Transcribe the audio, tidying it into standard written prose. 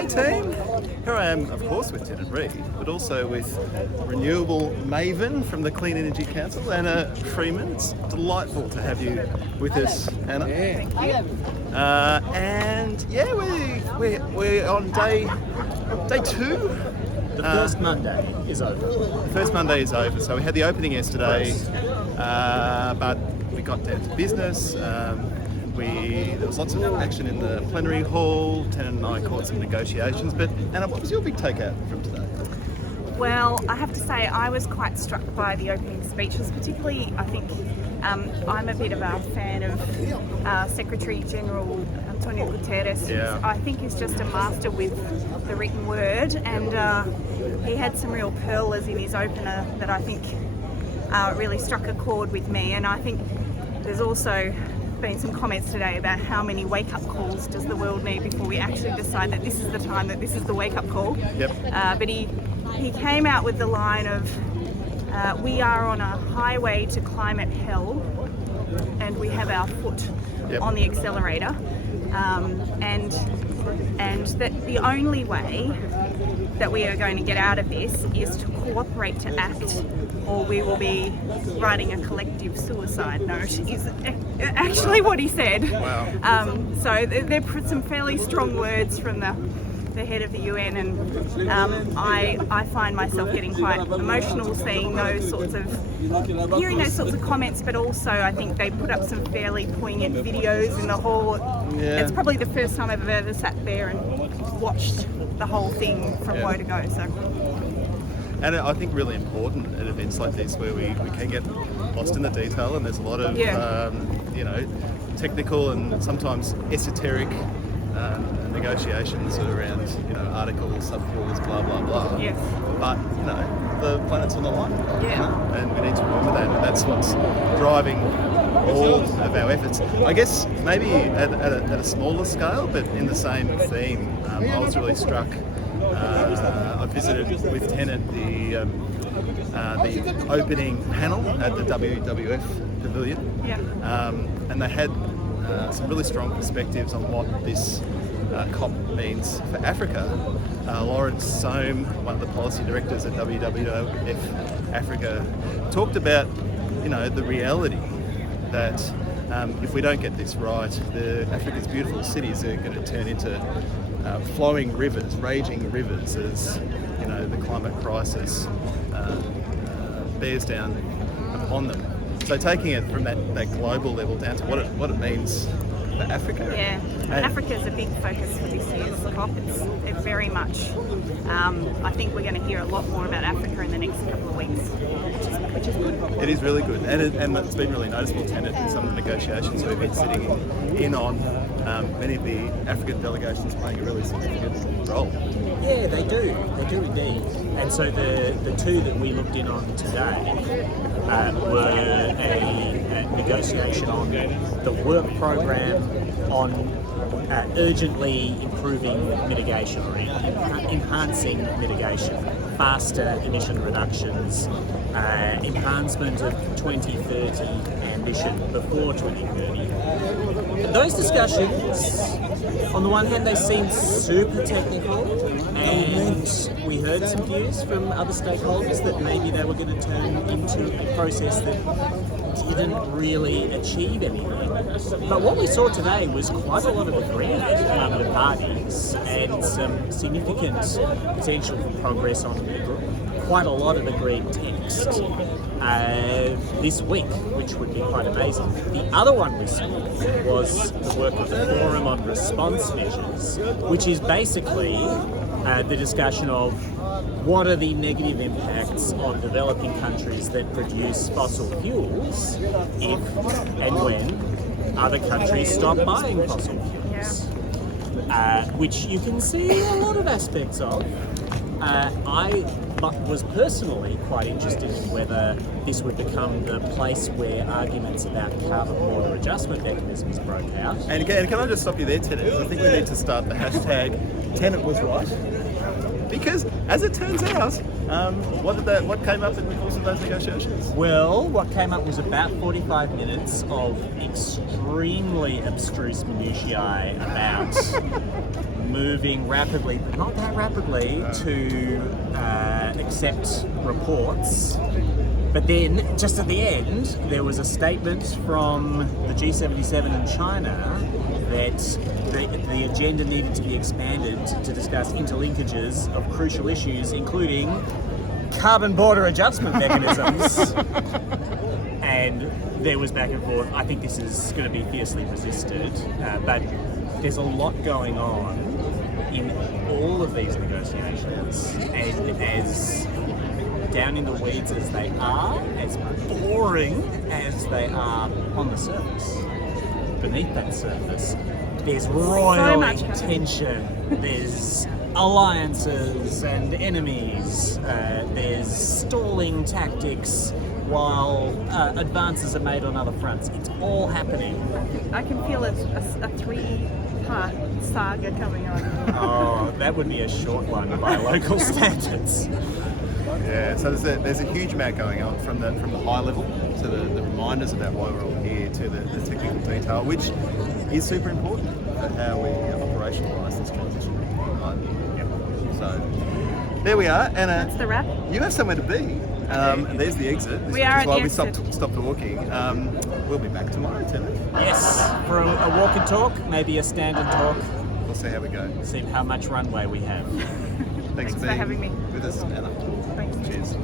Hey team! Here I am, of course, with Tennant, but also with renewable maven from the Clean Energy Council, Anna Freeman. It's delightful to have you with us, Anna. And yeah, we're on day two. The first Monday is over. The first Monday is over. So we had the opening yesterday, but we got down to business. There was lots of action in the plenary hall. Tennant and I caught some negotiations. But Anna, what was your big takeout from today? Well, I have to say I was quite struck by the opening speeches, particularly I think I'm a bit of a fan of Secretary General Antonio Guterres, who I think is just a master with the written word, and he had some real pearlers in his opener that I think really struck a chord with me. And I think there's also been some comments today about how many wake-up calls does the world need before we actually decide that this is the time, that this is the wake-up call. But he came out with the line of we are on a highway to climate hell and we have our foot on the accelerator, and that the only way that we are going to get out of this is to cooperate to act, or we will be writing a collective suicide note, is actually what he said. Wow. So they're some fairly strong words from the head of the UN, and I find myself getting quite emotional seeing hearing those sorts of comments, but also I think they put up some fairly poignant videos in the hall. It's probably the first time I've ever sat there and watched the whole thing from woe to go. So. And I think really important at events like this where we can get lost in the detail, and there's a lot of technical and sometimes esoteric negotiations around articles, subclause, blah blah blah. Yes. But the planet's on the line. And we need to remember that, and that's what's driving all of our efforts. I guess maybe at a smaller scale, but in the same theme. I was really struck. I visited with Tennant the opening panel at the WWF Pavilion, and they had some really strong perspectives on what this COP means for Africa. Lawrence Soame, one of the policy directors at WWF Africa, talked about the reality that if we don't get this right, Africa's beautiful cities are going to turn into flowing rivers, raging rivers, as the climate crisis bears down upon them. So taking it from that global level down to what it means for Africa. And Africa is a big focus for this year's COP. It's very much. I think we're going to hear a lot more about Africa in the next couple of weeks, which is good. It is really good, and it's been really noticeable, Tennant, in some of the negotiations we've been sitting in on. Many of the African delegations playing a really significant role. Yeah, they do indeed. And so the two that we looked in on today were a negotiation on the work program on urgently improving mitigation, or enhancing mitigation, faster emission reductions, enhancement of 2030 ambition before 2030. Those discussions, on the one hand, they seem super technical, and we heard some views from other stakeholders that maybe they were going to turn into a process that didn't really achieve anything. But what we saw today was quite a lot of agreement among the parties, and some significant potential for progress on quite a lot of agreed text this week, which would be quite amazing. The other one we saw was the work of the Forum on Response Measures, which is basically the discussion of what are the negative impacts on developing countries that produce fossil fuels if and when other countries stop buying fossil fuels, which you can see a lot of aspects of. I was personally quite interested in whether this would become the place where arguments about carbon border adjustment mechanisms broke out. And can I just stop you there, Tennant? I think we need to start the hashtag Tennant was right. Because, as it turns out, what came up in the course of those negotiations? Well, what came up was about 45 minutes of extremely abstruse minutiae about moving rapidly, but not that rapidly, to accept reports. But then, just at the end, there was a statement from the G77 in China that the agenda needed to be expanded to discuss interlinkages of crucial issues, including carbon border adjustment mechanisms. And there was back and forth. I think this is going to be fiercely resisted, but there's a lot going on in all of these negotiations, and as down in the weeds as they are, as boring as they are on the surface, beneath that surface, there's roiling tension, there's alliances and enemies, there's stalling tactics while advances are made on other fronts. It's all happening. I can feel a 3-part saga coming on. Oh, that would be a short one by local standards. Yeah, so there's a huge amount going on from the high level to the reminders about why we're all here to the technical detail, which is super important for how we operationalise this transition. Right? Yep. So there we are, Anna. That's the wrap. You have somewhere to be. And there's the exit. We are at the why we exit. stopped walking. We'll be back tomorrow, Tennant. Yes, for a walk and talk, maybe a stand and talk. We'll see how we go. See how much runway we have. Thanks for having me. with us, Anna. Thanks. Cheers.